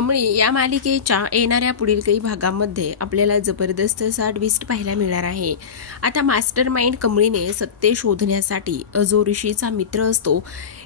कमळी या मालिकेच्या येणाऱ्या पुढील काही भागामध्ये आपल्याला जबरदस्त असा ट्विस्ट पाहायला मिळणार आहे। आता मास्टर माइंड कमळीने सत्य शोधण्यासाठी जो ऋषीचा मित्र असतो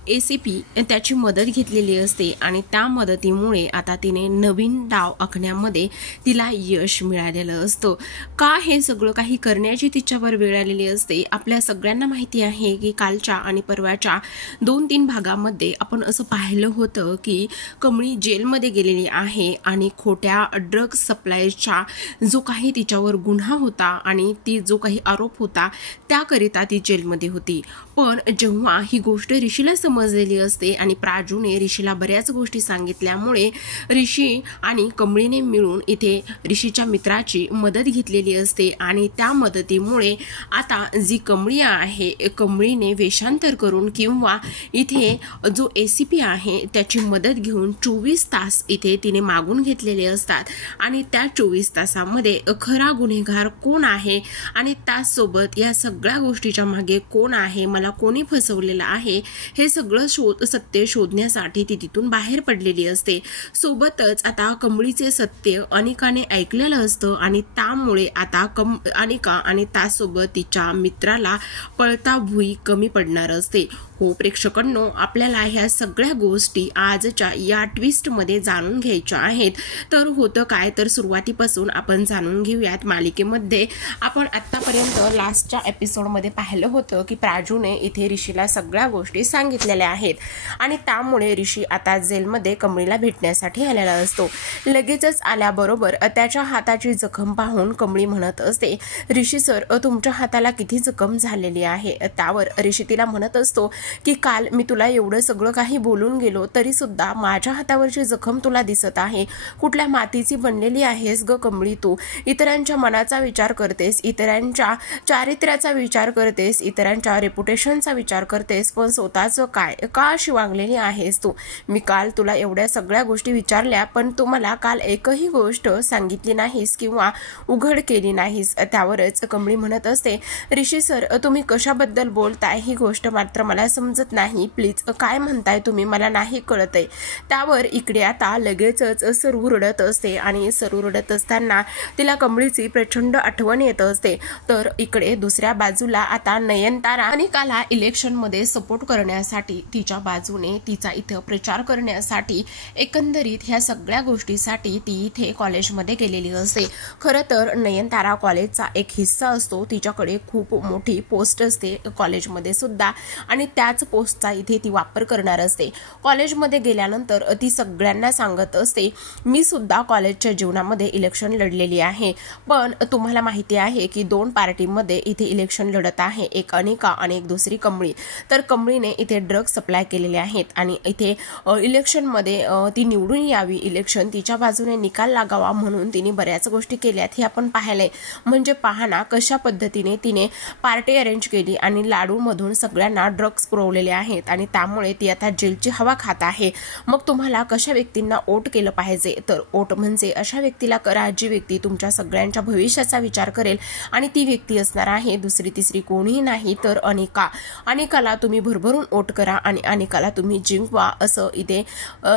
एसीपी त्याची मदत घेतलेली असते आणि त्या मदतीमुळे आता तिने नवीन डाव आखण्यामध्ये तिला यश मिळालेलं असतं। का हे सगळं काही करण्याची तिच्यावर वेळ आलेली असते। आपल्या सगळ्यांना माहिती आहे की कालच्या आणि परवाच्या 2-3 भागामध्ये आपण असं पाहिलं होतं की कमळी जेलमध्ये गेलेली आहे आणि खोट्या ड्रग सप्लायचा जो काही तिच्यावर गुन्हा होता आणि ती जो काही आरोप होता त्याकरिता ती जेलमध्ये होती। पण जेव्हा ही गोष्ट ऋषीला समजलेली असते आणि प्राजूने ऋषीला बऱ्याच गोष्टी सांगितल्यामुळे ऋषी आणि कमळीने मिळून इथे ऋषीच्या मित्राची मदत घेतलेली असते आणि त्या मदतीमुळे आता जी कमळी आहे कमळीने वेषांतर करून किंवा इथे जो एसीपी आहे त्याची मदत घेऊन 24 तास इथे तिने मागून घेतलेले असतात आणि त्या 24 तासामध्ये खरा गुन्हेगार कोण आहे आणि त्यासोबत या सगळ्या गोष्टीच्या मागे कोण आहे, मला कोणी फसवलेलं आहे हे सगळं सत्य शोधण्यासाठी ती तिथून बाहेर पडलेली असते। सोबतच आता कमळीचे सत्य अनिकाने ऐकलेलं असतं आणि त्यामुळे आता अनिका आणि त्यासोबत तिच्या मित्राला पळता भुई कमी पडणार असते। हो प्रेक्षकांनो, आपल्याला ह्या सगळ्या गोष्टी आजच्या या ट्विस्ट मध्ये जाणून घ्यायच्या आहेत। तर होतं काय, तर सुरुवातीपासून आपण जाणून घेऊयात। मालिकेमध्ये आपण आतापर्यंत लास्टच्या एपिसोड मध्ये पाहिलं होतं की प्राजूने इथे ऋषीला सगळ्या गोष्टी सांगितलेल्या आहेत आणि त्यामुळे ऋषी आता जेलमध्ये कमळीला भेटण्यासाठी आलेला असतो। लगेचच आल्याबरोबर त्याच्या हाताची जखम पाहून कमळी म्हणत असते, ऋषी सर तुमच्या हाताला किती जखम झालेली आहे। त्यावर ऋषी तिला म्हणत असतो की काल मी तुला एवढं सगळं काही बोलून गेलो तरी सुद्धा माझ्या हातावरची जखम तुला दिसत आहे। कुठल्या मातीची बनलेली आहेस ग कमळी तू? इतरांच्या मनाचा विचार करतेस, इतरांच्या चारित्र्याचा विचार करतेस, इतरांच्या रेप्युटेशनचा विचार करतेस, पण स्वतःचं काय का अशी वागलेली आहेस तू? मी काल तुला एवढ्या सगळ्या गोष्टी विचारल्या पण तू मला काल एकही गोष्ट सांगितली नाहीस किंवा उघड केली नाहीस। त्यावरच कमळी म्हणत असते, ऋषी सर तुम्ही कशाबद्दल बोलताय ही गोष्ट मात्र मला समजत नाही, प्लीज काय म्हणताय तुम्ही, मला नाही कळतंय। त्यावर इकडे आता लगेचच सरू रडत असते आणि सरू रडत असताना तिला कमळीची प्रचंड आठवण येत असते। तर इकडे दुसऱ्या बाजूला आता नयनतारा अनिकाला इलेक्शन मध्ये सपोर्ट करण्यासाठी तिच्या बाजूने तिचा इथं प्रचार करण्यासाठी एकंदरीत ह्या सगळ्या गोष्टीसाठी ती इथे कॉलेजमध्ये गेलेली असते। खरं तर नयनतारा कॉलेजचा एक हिस्सा असतो, तिच्याकडे खूप मोठी पोस्ट असते कॉलेजमध्ये सुद्धा आणि त्याच पोस्टचा इथे ती वापर करणार असते। कॉलेजमध्ये गेल्यानंतर ती सगळ्यांना सांगत असते, मी सुद्धा कॉलेजच्या जीवनामध्ये इलेक्शन लढलेली आहे, पण तुम्हाला माहिती आहे की 2 पार्टीमध्ये इथे इलेक्शन लढत आहे, एक अनिका आणि एक दुसरी कमळी। तर कमळीने इथे ड्रग सप्लाय केलेले आहेत आणि इथे इलेक्शनमध्ये ती निवडून यावी, इलेक्शन तिच्या बाजूने निकाल लागावा म्हणून तिने बऱ्याच गोष्टी केल्यात हे आपण पाहिले। म्हणजे पाहना कशा पद्धतीने तिने पार्टी अरेंज केली आणि लाडूमधून सगळ्यांना ड्रग्स पुरवलेले आहेत आणि त्यामुळे ती आता जेलची हवा खात आहे। मग तुम्हाला कशा व्यक्तींना वोट केलं पाहिजे, तर वोट म्हणजे अशा व्यक्तीला करा जी व्यक्ती तुमच्या सगळ्यांच्या भविष्याचा विचार करेल आणि ती व्यक्ती असणार आहे दुसरी तिसरी कोणीही नाही तर अनिका। अनिकाला तुम्ही भरभरून वोट करा आणि अनिकाला तुम्ही जिंकवा असं इथे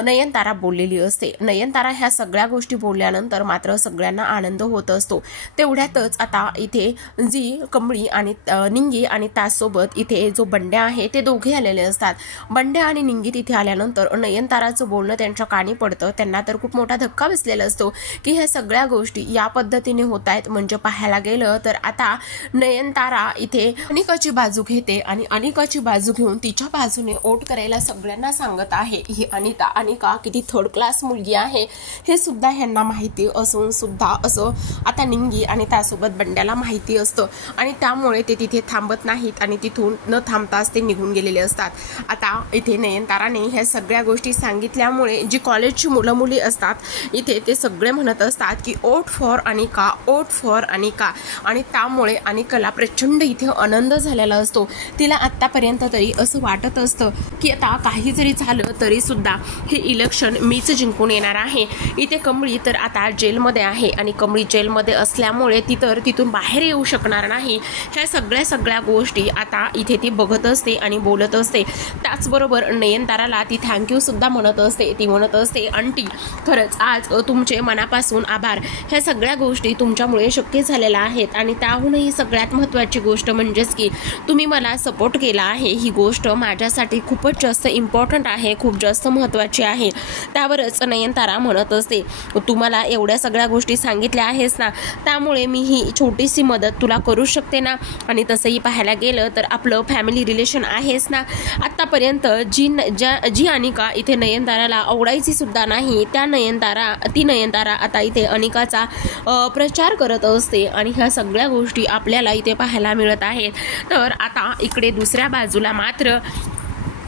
नयनतारा बोललेली असते। नयनतारा ह्या सगळ्या गोष्टी बोलल्यानंतर मात्र सगळ्यांना आनंद होत असतो। तेवढ्यातच आता इथे जी कमळी आणि निंगी आणि त्यासोबत इथे जो बंड्या आहे ते दोघे आलेले असतात। बंड्या आणि निंगी तिथे आल्यानंतर नयनताराचं बोलणं त्यांच्या कानी पडतं। त्यांना तर खूप मोठा धक्का बसलेला असतो की ह्या सगळ्या गोष्टी या पद्धतीने होत आहेत। म्हणजे पाहायला गेलं तर आता नयनतारा इथे अनिकाची बाजू घेते आणि अनिकाची बाजू घेऊन तिच्या बाजूने वोट करायला सगळ्यांना सांगत आहे। ही अनिका किती थर्ड क्लास मुलगी आहे हे सुद्धा ह्यांना माहिती असून सुद्धा असं आता निंगी आणि त्यासोबत बंड्याला माहिती असतं आणि त्यामुळे ते तिथे थांबत नाहीत आणि तिथून न थांबताच ते निघून गेलेले असतात। आता इथे नयनताराने ह्या सगळ्या गोष्टी सांगितल्यामुळे जी कॉलेजची मुलं मुली असतात इथे ते सगळे म्हणत असतात की vote for Anika, vote for Anika आणि त्यामुळे अनिकाला प्रचंड इथे आनंद झालेला असतो। तिला आतापर्यंत तरी असं वाटत असतं की आता काही जरी झालं तरी सुद्धा हे इलेक्शन मीच जिंकून येणार आहे। इथे कमळी तर आता जेलमध्ये आहे आणि कमळी जेलमध्ये असल्यामुळे ती तर तिथून बाहेर येऊ शकणार नाही। ह्या सगळ्या गोष्टी आता इथे ती बघत असते आणि बोलत असते। त्याचबरोबर नयनताराला ती थँक्यू सुद्धा म्हणत असते। ती म्हणत असते आंटी, खरंच आज तुमचे मनापासून आभार. ह्या सगळ्या गोष्टी तुमच्यामुळे शक्य झालेल्या आहेत आणि त्याहूनही सगळ्यात महत्त्वाची गोष्ट म्हणजेच की तुम्ही मला सपोर्ट केला आहे. ही गोष्ट माझ्यासाठी खूपच जास्त इम्पॉर्टंट आहे, खूप जास्त महत्त्वाची आहे. त्यावरच नयनतारा म्हणत असते, तुम्हाला एवढ्या सगळ्या गोष्टी सांगितल्या आहेस ना, त्यामुळे मी ही छोटीशी मदत तुला करू शकते ना. आणि तसंही पाहायला गेलं तर आपलं फॅमिली रिलेशन आहेच ना. आत्तापर्यंत जी अनिका इथे नयनताराला आवडायची सुद्धा नाही, ती नयनतारा आता इथे अनिकाचा प्रचार करत असते आणि ह्या सगळ्या गोष्टी आपल्याला इथे पाहायला मिळत आहेत. तर आता इकडे दुसऱ्या बाजूला मात्र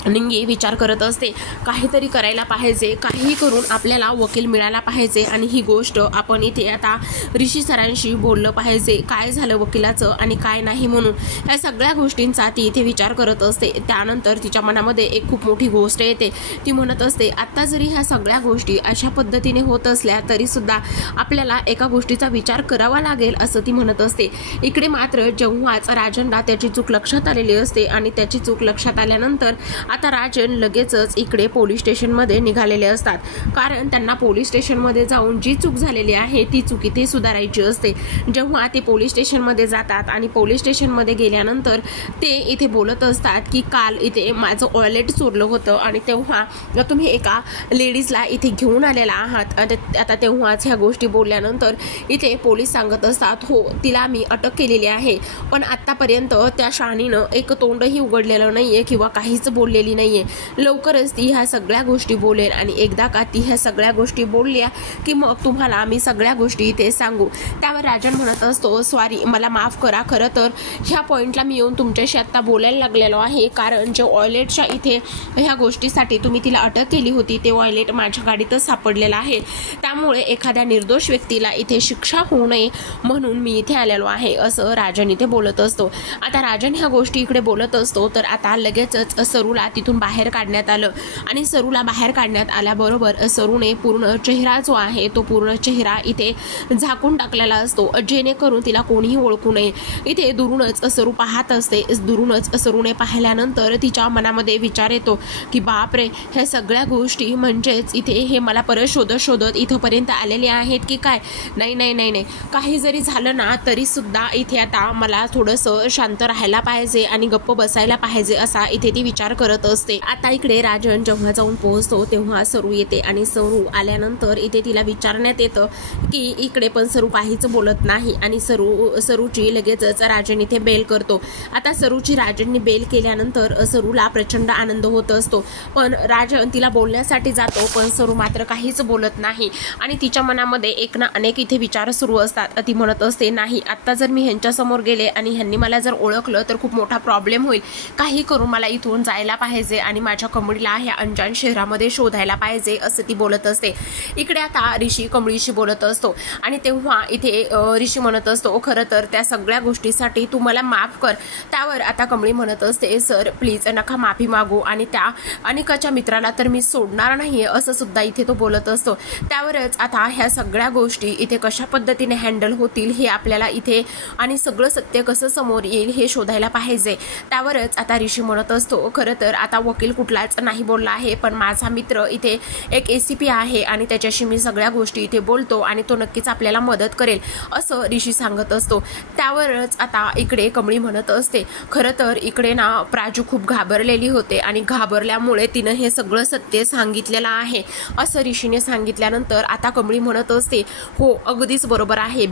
निंगी विचार करत असते, काहीतरी करायला पाहिजे, काही करून आपल्याला वकील मिळाला पाहिजे आणि ही गोष्ट आपण इथे आता ऋषी सरांशी बोललं पाहिजे, काय झालं वकिलाचं आणि काय नाही म्हणून. ह्या सगळ्या गोष्टींचा ती इथे विचार करत असते. त्यानंतर तिच्या मनामध्ये एक खूप मोठी गोष्ट येते. ती म्हणत असते, आत्ता जरी ह्या सगळ्या गोष्टी अशा पद्धतीने होत असल्या तरीसुद्धा आपल्याला एका गोष्टीचा विचार करावा लागेल असं ती म्हणत असते. इकडे मात्र जेव्हाच राजनला त्याची चूक लक्षात आलेली असते आणि त्याची चूक लक्षात आल्यानंतर आता राजन लगेचच इकडे पोलीस स्टेशनमध्ये निघालेले असतात, कारण त्यांना पोलीस स्टेशनमध्ये जाऊन जी चूक झालेली आहे ती चूक इथे सुधारायची असते. जेव्हा ते पोलीस स्टेशनमध्ये जातात आणि पोलीस स्टेशनमध्ये गेल्यानंतर ते इथे बोलत असतात की काल इथे माझं वॉलेट चोरलं होतं आणि तेव्हा तुम्ही एका लेडीजला इथे घेऊन आलेला आहात. आता तेव्हाच ह्या गोष्टी बोलल्यानंतर इथे पोलीस सांगत असतात, हो तिला मी अटक केलेली आहे, पण आत्तापर्यंत त्या शहाणीनं एक तोंडही उघडलेलं नाहीये किंवा काहीच बोललेली नाहीये. लवकरच ती ह्या सगळ्या गोष्टी बोलेल आणि एकदा का ती ह्या सगळ्या गोष्टी बोलल्या की मग तुम्हाला आम्ही सगळ्या गोष्टी इथे सांगू. त्यावर राजन म्हणत असतो, सॉरी मला माफ करा, खरं तर ह्या पॉईंटला मी येऊन तुमच्याशी आत्ता बोलायला लागलेलो आहे, कारण जे वॉलेटच्या इथे ह्या गोष्टीसाठी तुम्ही तिला अटक केली होती ते वॉलेट माझ्या गाडीतच सापडलेलं आहे. त्यामुळे एखाद्या निर्दोष व्यक्तीला इथे शिक्षा होऊ नये म्हणून मी इथे आलेलो आहे असं राजन इथे बोलत असतो. आता राजन ह्या गोष्टी इकडे बोलत असतो तर आता लगेचच सरूला तिथून बाहेर काढण्यात आलं आणि सरूला बाहेर काढण्यात आल्याबरोबर सरूने पूर्ण चेहरा जो आहे तो पूर्ण चेहरा इथे झाकून टाकलेला असतो, जेणेकरून तिला कोणीही ओळखू नये. इथे दुरूनच सरू पाहत असते. दुरूनच सरूने पाहिल्यानंतर तिच्या मनामध्ये विचार येतो की बापरे, ह्या सगळ्या गोष्टी म्हणजेच इथे हे मला परत शोधत इथंपर्यंत आलेले आहेत की काय. नाही, काही जरी झालं ना तरी सुद्धा इथे आता मला थोडंसं शांत राहायला पाहिजे आणि गप्प बसायला पाहिजे असा इथे ती विचार करत असते. आता इकडे राजन जेव्हा जाऊन पोहोचतो तेव्हा सरू येते आणि सरू आल्यानंतर इथे तिला विचारण्यात येतं की इकडे पण सरू काहीच बोलत नाही आणि सरूची लगेचच राजन इथे बेल करतो. आता सरूची राजनने बेल केल्यानंतर सरूला प्रचंड आनंद होत असतो, पण राजन तिला बोलण्यासाठी जातो पण सरू मात्र काहीच बोलत नाही आणि तिच्या मनामध्ये एक ना अनेक इथे विचार सुरू असतात. ती म्हणत असते, नाही आत्ता जर मी ह्यांच्यासमोर गेले आणि ह्यांनी मला जर ओळखलं तर खूप मोठा प्रॉब्लेम होईल, काही करून मला इथून जायला पाहिजे आणि माझ्या कमळीला ह्या अंजान शहरामध्ये शोधायला पाहिजे असं ती बोलत असते. इकडे आता ऋषी कमळीशी बोलत असतो आणि तेव्हा इथे ऋषी म्हणत असतो, खरं तर त्या सगळ्या गोष्टीसाठी तू मला माफ कर. त्यावर आता कमळी म्हणत असते, सर प्लीज नका माफी मागू आणि त्या अनिकाच्या मित्राला तर मी सोडणार नाही असं सुद्धा इथे तो बोलत असतो. त्यावरच आता ह्या सगळ्या गोष्टी इथे कशा पद्धतीने हँडल होतील हे आपल्याला इथे आणि सगळं सत्य कसं समोर येईल हे शोधायला पाहिजे. त्यावरच आता ऋषी म्हणत असतो, खरं तर आता वकील कुठलाच नाही बोलला आहे, पण माझा मित्र इथे एक ACP आहे आणि त्याच्याशी मी सगळ्या गोष्टी इथे बोलतो आणि तो नक्कीच आपल्याला मदत करेल असं ऋषी सांगत असतो. त्यावरच आता इकडे कमळी म्हणत असते, खरं तर इकडे ना प्राजू खूप घाबरलेली होते आणि घाबरल्यामुळे तिनं हे सगळं सत्य सांगितलेलं आहे असं ऋषीने सांगितल्यानंतर आता कमळी म्हणत असते, हो अगदीच बरोबर आहे,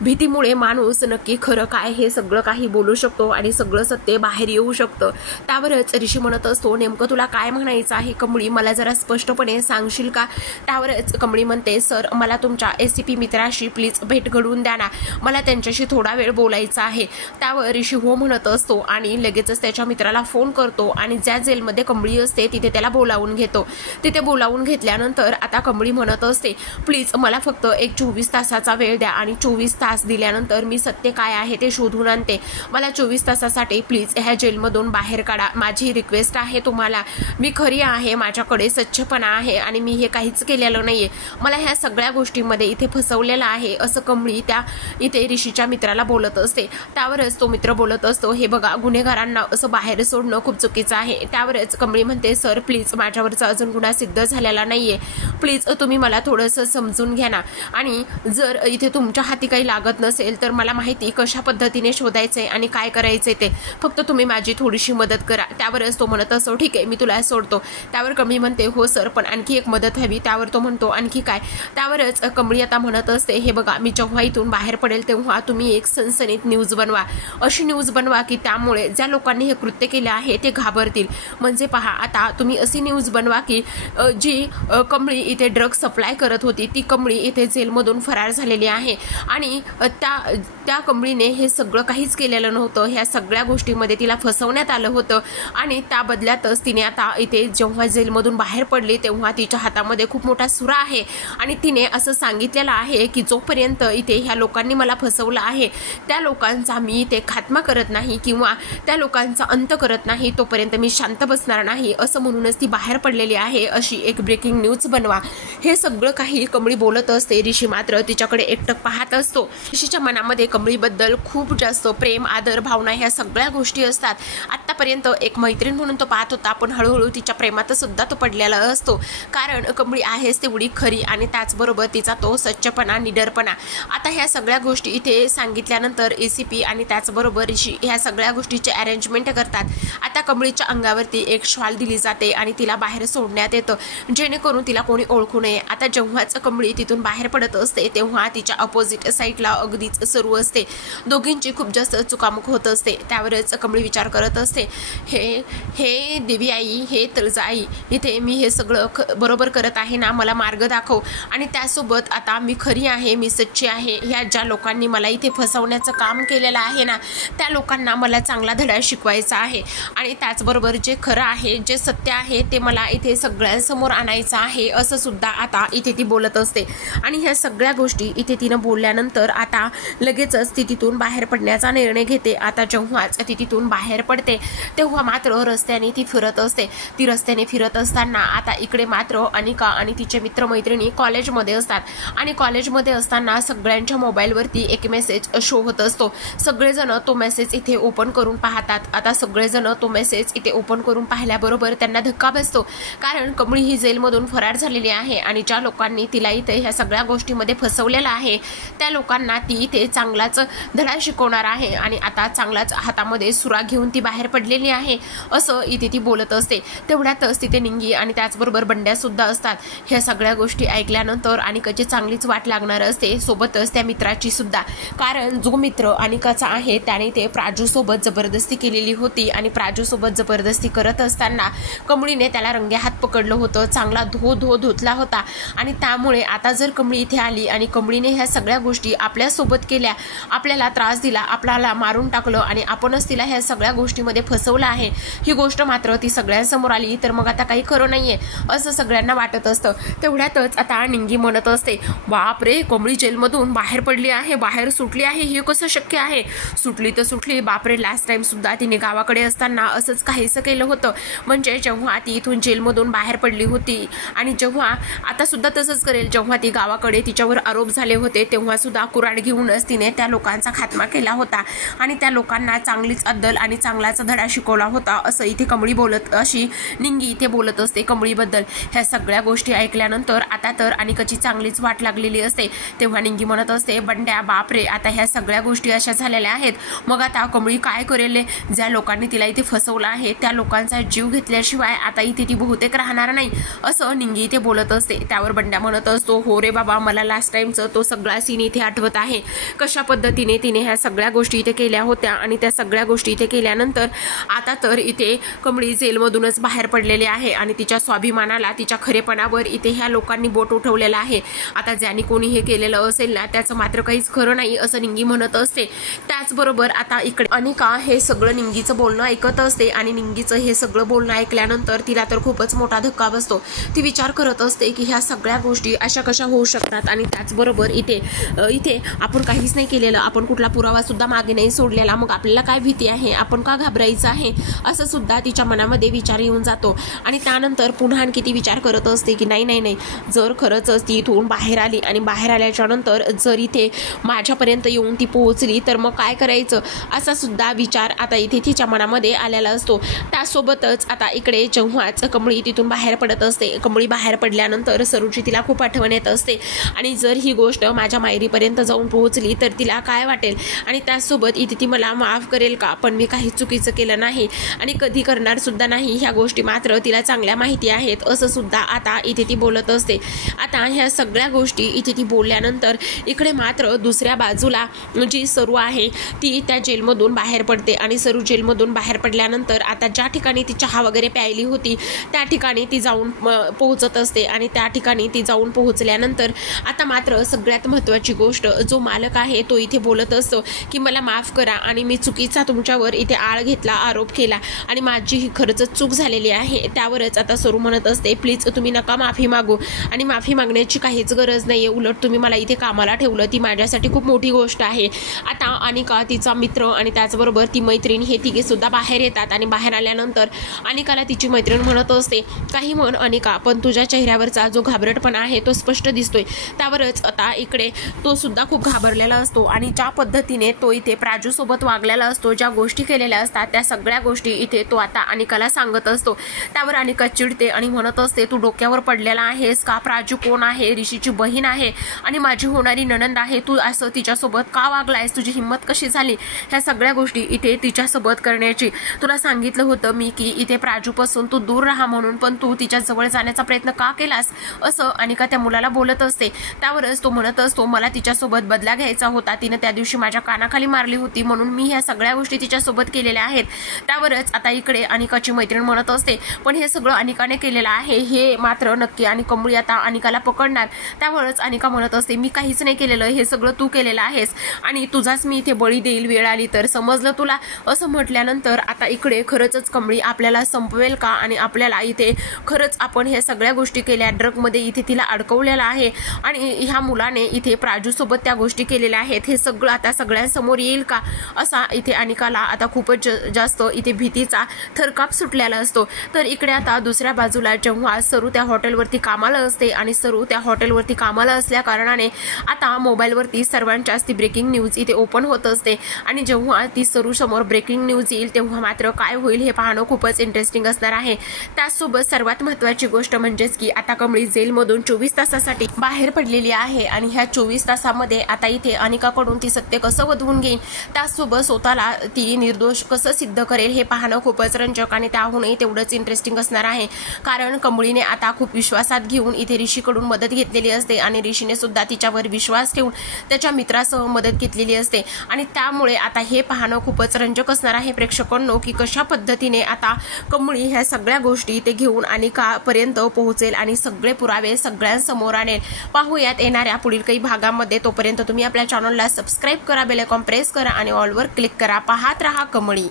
भीतीमुळे माणूस नक्की खरं काय हे सगळं काही बोलू शकतो आणि सगळं सत्य बाहेर येऊ शकतं. त्यावरच ऋषी म्हणत असतो, नेमकं तुला काय म्हणायचं आहे कमळी, मला जरा स्पष्टपणे सांगशील का. त्यावरच कमळी म्हणते, सर मला तुमच्या ACP मित्राशी प्लीज भेट घडवून द्या ना, मला त्यांच्याशी थोडा वेळ बोलायचा आहे. त्यावर ऋषी हो म्हणत असतो आणि लगेचच त्याच्या मित्राला फोन करतो आणि ज्या जेलमध्ये कमळी असते तिथे त्याला बोलावून घेतो. तिथे बोलावून घेतल्यानंतर आता कमळी म्हणत असते, प्लीज मला फक्त एक 24 तासाचा वेळ द्या आणि 24 तास दिल्यानंतर मी सत्य काय आहे ते शोधून आणते. मला 24 तासासाठी प्लीज ह्या जेलमधून बाहेर काढा, माझी रिक्वेस्ट रिक्वेस्ट आहे तुम्हाला, मी खरी आहे, माझ्याकडे सच्चेपणा आहे आणि मी हे काहीच केलेलं नाहीये, मला ह्या सगळ्या गोष्टींमध्ये इथे फसवलेलं आहे, असं कमळी त्या इथे ऋषीच्या मित्राला बोलत असते. त्यावरच तो मित्र बोलत असतो, हे बघा गुन्हेगारांना असं बाहेर सोडणं खूप चुकीचं आहे. त्यावरच कमळी म्हणते, सर प्लीज, माझ्यावरचा अजून गुन्हा सिद्ध झालेला नाहीये, प्लीज तुम्ही मला थोडंसं समजून घ्या ना, आणि जर इथे तुमच्या हाती काही लागत नसेल तर मला माहिती कशा पद्धतीने शोधायचंय आणि काय करायचंय ते, फक्त तुम्ही माझी थोडीशी मदत करा. त्यावरच तो म्हणत असतो, ठीक आहे मी तुला सोडतो. त्यावर कमळी म्हणते, हो सर पण आणखी एक मदत हवी. त्यावर तो म्हणतो, आणखी काय? त्यावरच कमळी आता म्हणत असते, हे बघा मी जेव्हा इथून बाहेर पडेल तेव्हा तुम्ही एक सनसनीत न्यूज बनवा, अशी न्यूज बनवा की त्यामुळे ज्या लोकांनी हे कृत्य केले आहे ते घाबरतील. म्हणजे पहा, आता तुम्ही अशी न्यूज बनवा की जी कमळी इथे ड्रग सप्लाय करत होती ती कमळी इथे जेलमधून फरार झालेली आहे आणि त्या कमळीने हे सगळं काहीच केलेलं नव्हतं, ह्या सगळ्या गोष्टीमध्ये तिला फसवण्यात आलं होतं आणि त्या बदल्यातच तिने आता इथे जेव्हा जेलमधून बाहेर पडली तेव्हा तिच्या हातामध्ये खूप मोठा सुरा आहे आणि तिने असं सांगितलेलं आहे की जोपर्यंत इथे ह्या लोकांनी मला फसवलं आहे त्या लोकांचा मी इथे खात्मा करत नाही किंवा त्या लोकांचा अंत करत नाही तोपर्यंत मी शांत बसणार नाही, असं म्हणूनच ती बाहेर पडलेली आहे, अशी एक ब्रेकिंग न्यूज बनवा. हे सगळं काही कमळी बोलत असते. ऋषी मात्र तिच्याकडे एकटक पाहत असतो. ऋषीच्या मनामध्ये कमळीबद्दल खूप जास्त प्रेम, आदर, भावना ह्या सगळ्या गोष्टी असतात. आतापर्यंत एक मैत्रीण म्हणून तो पाहत होता, पण हळूहळू तिच्या प्रेमात सुद्धा तो पडलेला असतो, कारण कमळी आहेच तेवढी खरी आणि त्याचबरोबर तिचा तो सच्चपणा, निडरपणा. आता ह्या सगळ्या गोष्टी इथे सांगितल्यानंतर ACP आणि त्याचबरोबर ऋषी ह्या सगळ्या गोष्टीचे अरेंजमेंट करतात. आता कमळीच्या अंगावरती एक शॉल दिली जाते आणि तिला बाहेर सोडण्यात येतं, जेणेकरून तिला कोणी ओळखू नये. आता जेव्हाच कमळी तिथून बाहेर पडत असते तेव्हा तिच्या अपोजिट साईडला अगदीच सुरू असते, दोघींची खूप जास्त चुकामुक होत असते. त्यावरच कमळी विचार करत असते, हे देवी आई, हे तळजा आई, इथे मी हे सगळं बरोबर करत आहे ना, मला मार्ग दाखव. आणि त्यासोबत आता मी खरी आहे, मी सच्ची आहे, ह्या ज्या लोकांनी मला इथे फसवण्याचं काम केलेलं आहे ना त्या लोकांना मला चांगला धडा शिकवायचा आहे आणि त्याचबरोबर जे खरं आहे, जे सत्य आहे ते मला इथे सगळ्यांसमोर आणायचं आहे, असं सुद्धा आता इथे ती बोलत असते. आणि ह्या सगळ्या गोष्टी इथे तिनं बोलल्यानंतर आता लगेचच ती तिथून बाहेर पडण्याचा निर्णय घेते. आता जेव्हाच ती तिथून बाहेर पडते तेव्हा मात्र रस्त्याने ती फिरत असते. ती रस्त्याने फिरत असताना आता इकडे मात्र अनिका आणि तिचे मित्रमैत्रिणी कॉलेजमध्ये असतात आणि कॉलेजमध्ये असताना सगळ्यांच्या मोबाईलवरती एक मेसेज शो होत असतो. सगळेजण तो मेसेज इथे ओपन करून पाहतात. आता सगळेजण तो मेसेज इथे ओपन करून पाहिल्याबरोबर त्यांना धक्का बसतो, कारण कमळी ही जेलमधून फरार झालेली आहे आणि ज्या लोकांनी तिला इथे ह्या सगळ्या गोष्टीमध्ये फसवलेलं आहे त्या लोकांना ती इथे चांगलाच धडा शिकवणार आहे आणि आता चांगलाच हातामध्ये सुरा घेऊन ती बाहेर पडलेली आहे, असं इथे ती बोलत असते. तेवढ्यातच तिथे निंगी आणि त्याचबरोबर बंड्या सुद्धा असतात. ह्या सगळ्या गोष्टी ऐकल्यानंतर अनिकाची चांगलीच वाट लागणार असते, सोबतच त्या मित्राची सुद्धा, कारण जो मित्र अनिकाचा आहे त्याने ते प्राजू सोबत जबरदस्ती केलेली होती आणि प्राजू सोबत जबरदस्ती करत असताना कमळीने त्याला रंगेहात पकडलं होतं, चांगला धोतला होता आणि त्यामुळे आता जर कमळी इथे आली आणि कमळीने ह्या सगळ्या गोष्टी आपल्यासोबत केल्या, आपल्याला त्रास दिला, आपल्याला मारून टाकलं आणि आपणच तिला ह्या सगळ्या गोष्टीमध्ये फसवलं आहे, ही गोष्ट मात्र ती सगळ्यांसमोर आली तर मग आता काही खरं नाहीये असं सगळ्यांना वाटत असतं. तेवढ्यातच आता निंगी म्हणत असते, बापरे कमळी जेलमधून बाहेर पडली आहे, बाहेर सुटली आहे, हे कसं शक्य आहे? सुटली तर सुटली, बापरे लास्ट टाइम सुद्धा तिने गावाकडे असताना असंच काहीसं केलं होतं, म्हणजे जेव्हा ती इथून जेलमधून बाहेर पडली होती आणि जेव्हा आता सुद्धा तसंच करेल, जेव्हा ती गावाकडे तिच्यावर आरोप झाले होते तेव्हा सुद्धा कुऱ्हाड घेऊनच तिने त्या लोकांचा खात्मा केला होता आणि त्या लोकांना चांगलीच अद्दल आणि चांगलाच धडा शिकवला होता, असं इथे कमळी बोलत, अशी निंगी इथे बोलत असते कमळीबद्दल. ह्या सगळ्या गोष्टी ऐकल्यानंतर आता तर अनिकाची चांगलीच वाट लागलेली असते. तेव्हा निंगी म्हणत असते, बंड्या बापरे आता ह्या सगळ्या गोष्टी अशा झालेल्या आहेत, मग आता कमळी काय करेल? ज्या लोकांनी तिला इथे फसवलं आहे त्या लोकांचा जीव घेतल्याशिवाय आता इथे ती बहुतेक राहणार नाही, असं निंगी इथे बोलत असते. त्यावर बंड्या म्हणत असतो, हो रे बाबा, मला लास्ट टाइमचं तो सगळा सीन इथे आठवत आहे, कशा पद्धतीने तिने ह्या सगळ्या गोष्टी इथे केल्या होत्या आणि त्या सगळ्या गोष्टी इथे केल्यानंतर आता तर इथे कमळी जेलमधूनच बाहेर पडलेली आहे आणि तिच्या स्वाभिमानाला, तिच्या खरेपणावर इथे ह्या लोकांनी बोट उठवलेलं आहे. आता ज्याने कोणी हे केलेलं असेल ना त्याचं मात्र काहीच खरं नाही, असं निंगी म्हणत असते. त्याचबरोबर आता इकडे अनिका हे सगळं निंगीचं बोलणं ऐकत असते आणि निंगीचं हे सगळं बोलणं ऐकल्यानंतर तिला तर खूपच मोठा धक्का बसतो. ती विचार करत असते की ह्या सगळ्या गोष्टी अशा कशा होऊ शकतात आणि त्याचबरोबर इथे आपण काहीच नाही केलेलं, आपण कुठला पुरावा सुद्धा मागे नाही सोडलेला, मग आपल्याला काय भीती आहे, आपण का घाबरायचं आहे, असं सुद्धा सुद्धा तिच्या मनामध्ये विचार येऊन जातो आणि त्यानंतर पुन्हा आणखी ती विचार करत असते की नाही, जर खरंच ती इथून बाहेर आली आणि बाहेर आल्याच्या नंतर जर इथे माझ्यापर्यंत येऊन ती पोहोचली तर मग काय करायचं, असा सुद्धा विचार आता इथे तिच्या मनामध्ये आलेला असतो. त्यासोबतच आता इकडे जेव्हाच कमळी तिथून बाहेर पडत असते, कमळी बाहेर पडल्यानंतर सरूची तिला खूप आठवण येत असते आणि जर ही गोष्ट माझ्या मायरीपर्यंत जाऊन पोहोचली तर तिला काय वाटेल आणि त्यासोबत इथे ती मला माफ करेल का, पण मी काही चुकीचं केलं नाही आणि कधी करणार सुद्धा नाही, ह्या गोष्टी मात्र तिला चांगल्या माहिती आहेत, असं सुद्धा आता इथे ती बोलत असते. आता ह्या सगळ्या गोष्टी इथे ती बोलल्यानंतर इकडे मात्र दुसऱ्या बाजूला जी सरू आहे ती त्या जेलमधून बाहेर पडते आणि सरू जेलमधून बाहेर पडल्यानंतर आता ज्या ठिकाणी ती चहा वगैरे प्यायली होती त्या ठिकाणी ती जाऊन पोहोचत असते आणि त्या ठिकाणी ती जाऊन पोहोचल्यानंतर आता मात्र सगळ्यात महत्त्वाची गोष्ट, जो मालक आहे तो इथे बोलत असतो की मला माफ करा आणि मी चुकीचा तुमच्यावर इथे आळ घेतला, आरोप केला आणि माझी ही खरंच चूक झालेली आहे. त्यावरच आता सरू म्हणत असते प्लीज तुम्ही नका माफी मागू आणि माफी मागण्याची काहीच गरज नाही आहे, उलट तुम्ही मला इथे कामाला ठेवलं ती माझ्यासाठी खूप मोठी गोष्ट आहे. आता अनिका, तिचा मित्र आणि त्याचबरोबर ती मैत्रीण हे तिघे सुद्धा बाहेर येतात आणि बाहेर आल्यानंतर अनिकाला तिची मैत्रीण म्हणत असते काही म्हण अनिका, पण तुझ्या चेहऱ्यावरचा जो घाबरटपणा आहे तो स्पष्ट दिसतोय. त्यावरच आता इकडे तो सुद्धा खूप घाबरलेला असतो आणि ज्या पद्धतीने तो इथे प्राजूसोबत वागलेला असतो, ज्या गोष्टी केलेल्या असतात त्या सगळ्या गोष्टी इथे तो आता अनिकाला सांगत असतो. त्यावर अनिका चिडते आणि म्हणत असते तू डोक्यावर पडलेला आहेस का, प्राजू कोण आहे, ऋषीची बहीण आहे आणि माझी होणारी नणंद आहे, तू असं तिच्यासोबत का वागलायस, तुझी हिंमत कशी झाली, ह्या सगळ्या गोष्टी इथे तिच्यासोबत करण्याची. तुला सांगितलं होतं मी की इथे प्राजूपासून तू दूर राहा म्हणून, पण तू तिच्या जवळ जाण्याचा प्रयत्न का केलास, असं अनिका त्या मुलाला बोलत असते. त्यावरच तो म्हणत असतो मला तिच्यासोबत बदला घ्यायचा होता, तिनं त्या दिवशी माझ्या कानाखाली मारली होती म्हणून मी ह्या सगळ्या गोष्टी तिच्यासोबत केलेल्या आहेत. त्यावरच आता इकडे अनिकाची मैत्रीण म्हणत असते पण हे सगळं अनिकाने केलेलं आहे हे मात्र नक्की आणि कमळी आता अनिकाला पकडणार. त्यावरच अनिका म्हणत असते मी काहीच नाही केलेलं, हे सगळं तू केलेलं आहेस आणि तुझाच मी इथे बळी देईल वेळ आली तर, समजलं तुला, असं म्हटल्यानंतर आता इकडे खरंच कमळी आपल्याला संपवेल का आणि आपल्याला इथे खरंच आपण ह्या सगळ्या गोष्टी केल्या, ड्रगमध्ये इथे तिला अडकवलेला आहे आणि ह्या मुलाने इथे प्राजूसोबत त्या गोष्टी केलेल्या आहेत, हे सगळं आता सगळ्यांसमोर येईल का, असा इथे अनिकाला आता खूपच जास्त इथे भीतीचा थरकाप सुटलेला असतो. तर इकडे आता दुसऱ्या बाजूला जेव्हा सरू त्या हॉटेलवरती कामाला असते आणि सरू त्या हॉटेलवरती कामाला असल्या कारणाने आता मोबाईलवरती सर्वांच्याच ती ब्रेकिंग न्यूज इथे ओपन होत असते आणि जेव्हा ती सरू समोर ब्रेकिंग न्यूज येईल तेव्हा मात्र काय होईल हे पाहणं खूपच इंटरेस्टिंग असणार आहे. त्याचसोबत सर्वात महत्त्वाची गोष्ट म्हणजेच की आता कमळी जेलमधून 24 तासासाठी बाहेर पडलेली आहे आणि ह्या 24 तासामध्ये आता इथे अनिकाकडून ती सत्य कसं वधवून घेईल, त्याचसोबत स्वतःला ती निर्दोष कसं सिद्ध करेल हे पाहणं खूपच रंजक आणि त्याहूनही तेवढंच इंटरेस्टिंग असणार आहे. कारण कमळीने आता खूप विश्वासात घेऊन इथे ऋषीकडून मदत घेतलेली असते आणि ऋषीने सुद्धा तिच्यावर विश्वास ठेवून त्याच्या मित्रासह मदत घेतलेली असते आणि त्यामुळे आता हे पाहणं खूपच रंजक असणार आहे प्रेक्षकांनो की कशा पद्धतीने आता कमळी ह्या सगळ्या गोष्टी इथे घेऊन अनिकापर्यंत पोहोचेल आणि सगळे पुरावे सगळ्यांसमोर आणेल. पाहूयात येणाऱ्या पुढील काही भागामध्ये. तोपर्यंत तुम्ही आपल्या चॅनलला सबस्क्राईब करा, बेल आयकॉन प्रेस करा आणि ऑलवर क्लिक करा. पाहत रहा कमळी.